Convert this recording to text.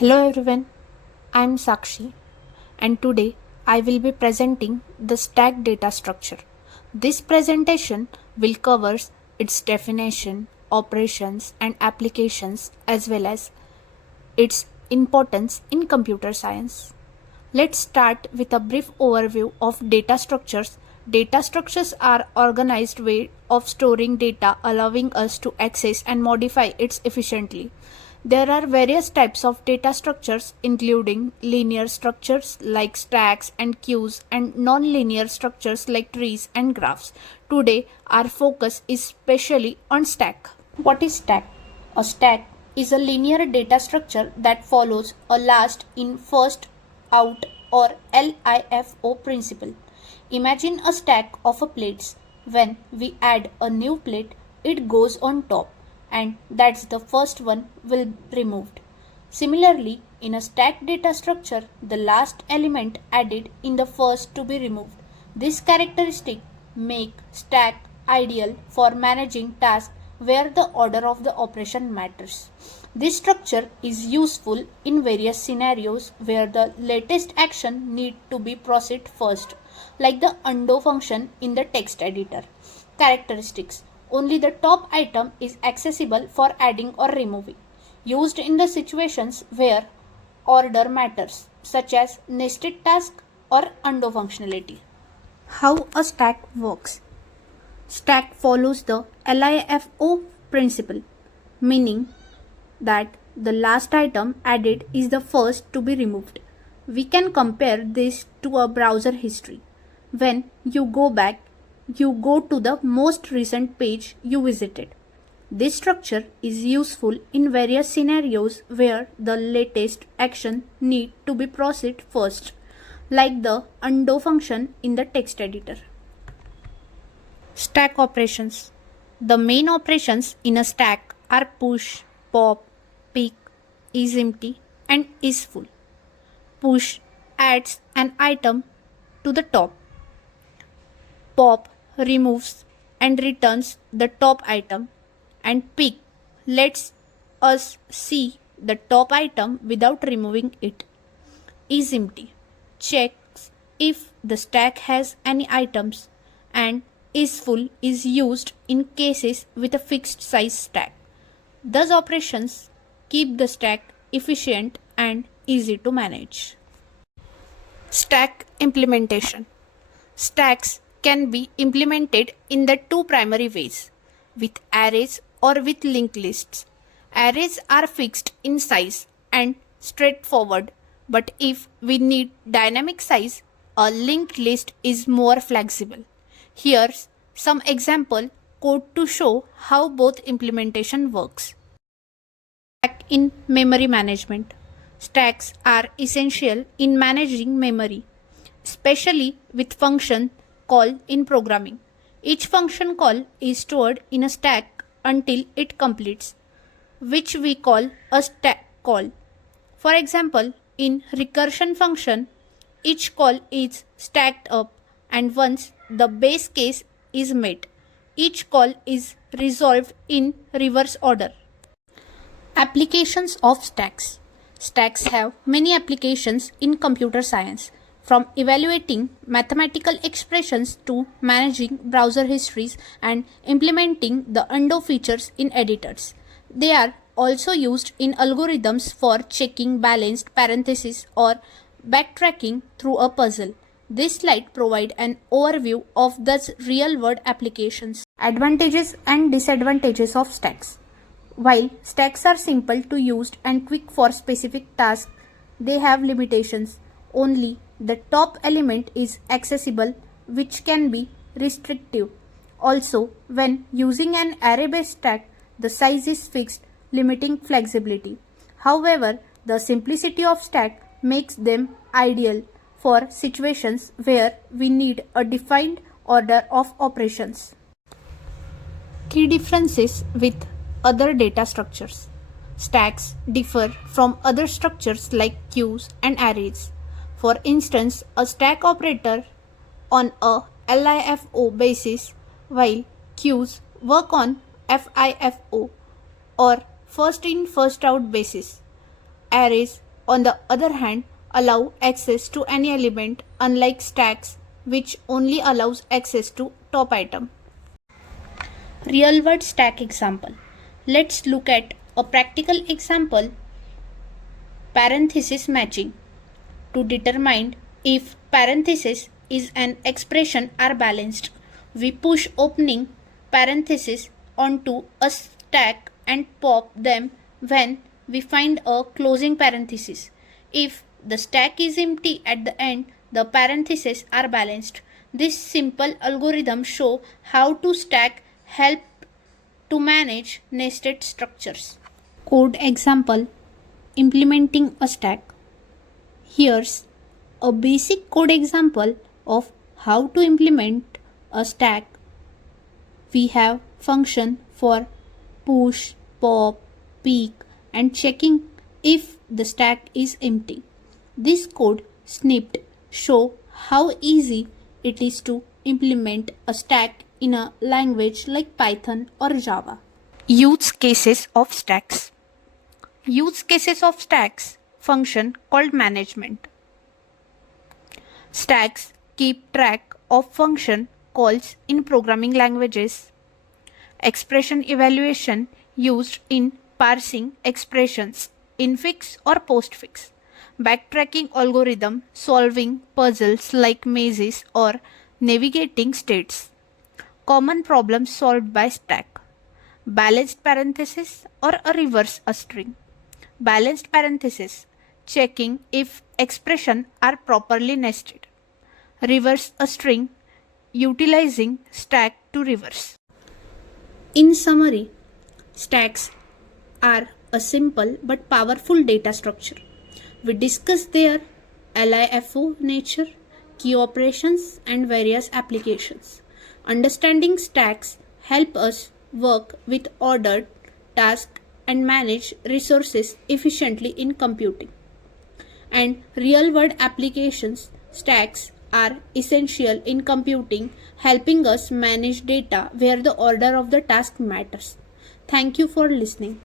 Hello everyone, I am Sakshi and today I will be presenting the stack data structure. This presentation will cover its definition, operations and applications as well as its importance in computer science. Let's start with a brief overview of data structures. Data structures are organized way of storing data allowing us to access and modify it efficiently. There are various types of data structures including linear structures like stacks and queues and non-linear structures like trees and graphs. Today our focus is specially on stack. What is stack? A stack is a linear data structure that follows a last in first out or LIFO principle. Imagine a stack of plates. When we add a new plate, it goes on top and that's the first one will be removed. Similarly, in a stack data structure, the last element added in the first to be removed. This characteristic make stack ideal for managing tasks where the order of the operation matters. This structure is useful in various scenarios where the latest action need to be processed first, like the undo function in the text editor. Characteristics: only the top item is accessible for adding or removing. Used in the situations where order matters, such as nested task or undo functionality. How a stack works. Stack follows the LIFO principle, meaning that the last item added is the first to be removed. We can compare this to a browser history. When you go back, you go to the most recent page you visited. This structure is useful in various scenarios where the latest action need to be processed first, like the undo function in the text editor. Stack operations. The main operations in a stack are push, pop, pick, IsEmpty and IsFull. Push adds an item to the top. Pop removes and returns the top item, and pick lets us see the top item without removing it. IsEmpty checks if the stack has any items, and IsFull is used in cases with a fixed size stack. These operations keep the stack efficient and easy to manage. Stack implementation. Stacks can be implemented in the two primary ways, with arrays or with linked lists. Arrays are fixed in size and straightforward, but if we need dynamic size, a linked list is more flexible. Here's some example code to show how both implementation works. Stack in memory management. Stacks are essential in managing memory, especially with function call in programming. Each function call is stored in a stack until it completes, which we call a stack call. For example, in recursion function, each call is stacked up, and once the base case is met, each call is resolved in reverse order. Applications of stacks. Stacks have many applications in computer science, from evaluating mathematical expressions to managing browser histories and implementing the undo features in editors. They are also used in algorithms for checking balanced parentheses or backtracking through a puzzle. This slide provides an overview of these real-world applications. Advantages and disadvantages of stacks. While stacks are simple to use and quick for specific tasks, they have limitations. Only the top element is accessible, which can be restrictive. Also, when using an array-based stack, the size is fixed, limiting flexibility. However, the simplicity of stack makes them ideal for situations where we need a defined order of operations. Key differences with other data structures. Stacks differ from other structures like queues and arrays. For instance, a stack operator on a LIFO basis, while queues work on FIFO or first in first out basis. Arrays on the other hand, allow access to any element, unlike stacks, which only allows access to top item. Real world stack example. Let's look at a practical example, parenthesis matching. To determine if parenthesis is an expression are balanced, we push opening parenthesis onto a stack and pop them when we find a closing parenthesis. If the stack is empty at the end, the parentheses are balanced. This simple algorithm shows how to stack help to manage nested structures. Code example, implementing a stack. Here's a basic code example of how to implement a stack. We have function for push, pop, pick and checking if the stack is empty. This code snipped show how easy it is to implement a stack in a language like Python or Java. Use cases of stacks. Use cases of stacks function called management. Stacks keep track of function calls in programming languages. Expression evaluation used in parsing expressions, infix or postfix. Backtracking algorithm solving puzzles like mazes or navigating states. Common problems solved by stack. Balanced parenthesis or a reverse a string. Balanced parenthesis checking if expressions are properly nested. Reverse a string utilizing stack to reverse. In summary, stacks are a simple but powerful data structure. We discussed their LIFO nature, key operations and various applications. Understanding stacks help us work with ordered tasks and manage resources efficiently in computing. And real-world applications, stacks are essential in computing, helping us manage data where the order of the task matters. Thank you for listening.